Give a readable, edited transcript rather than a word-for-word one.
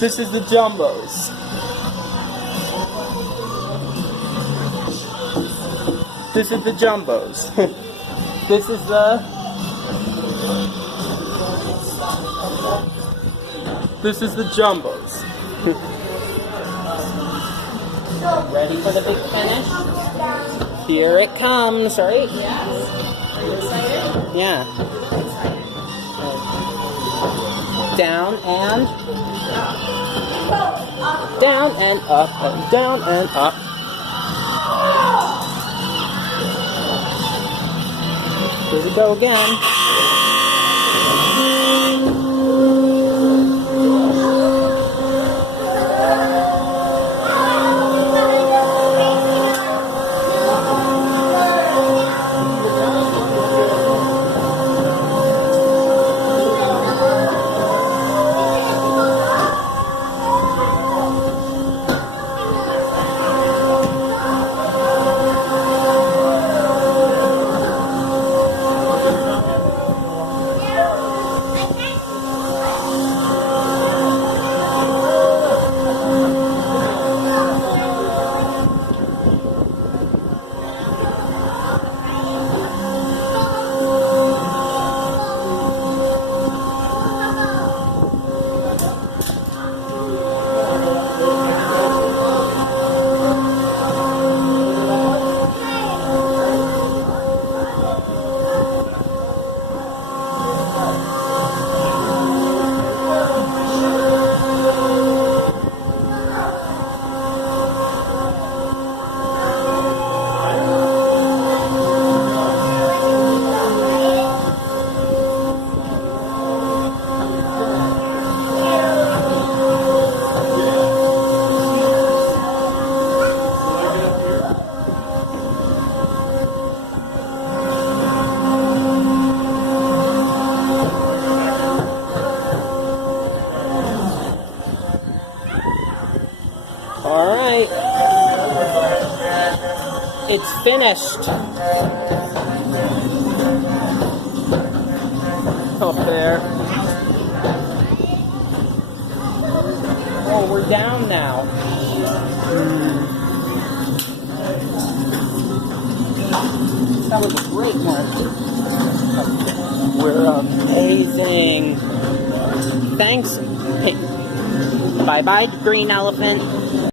This is the jumbos. This is the jumbos. This is the... This is the jumbos. Ready for the big finish? Here it comes, right? Yes. Are you excited? Yeah. Down and up and down and up. Here we go again. All right, it's finished. Up there. Oh, we're down now. That was a great one. We're amazing. Thanks. Bye-bye, green elephant.